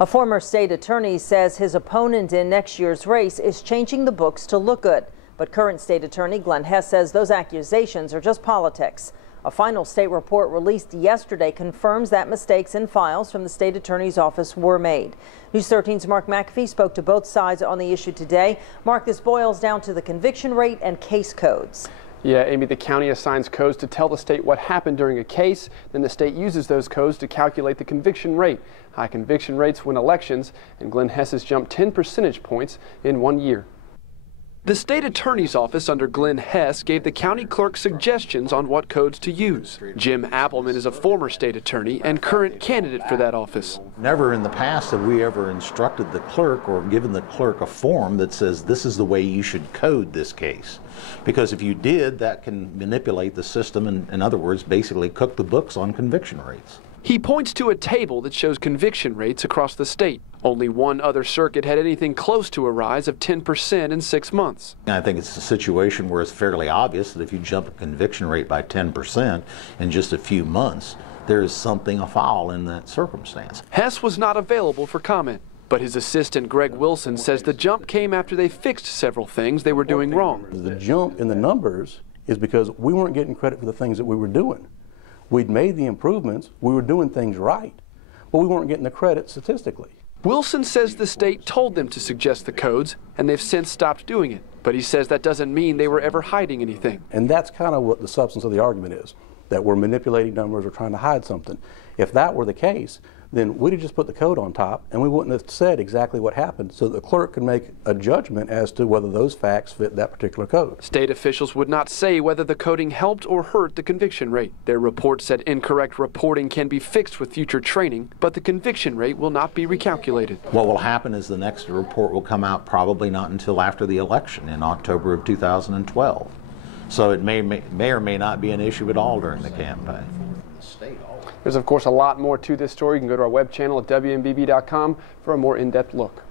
A former state attorney says his opponent in next year's race is changing the books to look good. But current state attorney Glen Hess says those accusations are just politics. A final state report released yesterday confirms that mistakes in files from the state attorney's office were made. News 13's Mark McAfee spoke to both sides on the issue today. Mark, this boils down to the conviction rate and case codes. Yeah, Amy, the county assigns codes to tell the state what happened during a case. Then the state uses those codes to calculate the conviction rate. High conviction rates win elections, and Glen Hess has jumped 10 percentage points in 1 year. The state attorney's office under Glen Hess gave the county clerk suggestions on what codes to use. Jim Appleman is a former state attorney and current candidate for that office. Never in the past have we ever instructed the clerk or given the clerk a form that says this is the way you should code this case. Because if you did, that can manipulate the system and, in other words, basically cook the books on conviction rates. He points to a table that shows conviction rates across the state. Only one other circuit had anything close to a rise of 10% in 6 months. I think it's a situation where it's fairly obvious that if you jump a conviction rate by 10% in just a few months, there is something afoul in that circumstance. Hess was not available for comment, but his assistant Greg Wilson says the jump came after they fixed several things they were doing wrong. The jump in the numbers is because we weren't getting credit for the things that we were doing. We'd made the improvements, we were doing things right, but we weren't getting the credit statistically. Wilson says the state told them to suggest the codes, and they've since stopped doing it. But he says that doesn't mean they were ever hiding anything. And that's kind of what the substance of the argument is, that we're manipulating numbers or trying to hide something. If that were the case, then we'd have just put the code on top and we wouldn't have said exactly what happened, so the clerk could make a judgment as to whether those facts fit that particular code. State officials would not say whether the coding helped or hurt the conviction rate. Their report said incorrect reporting can be fixed with future training, but the conviction rate will not be recalculated. What will happen is the next report will come out probably not until after the election in October of 2012. So it may or may not be an issue at all during the campaign. There's, of course, a lot more to this story. You can go to our web channel at WMBB.com for a more in-depth look.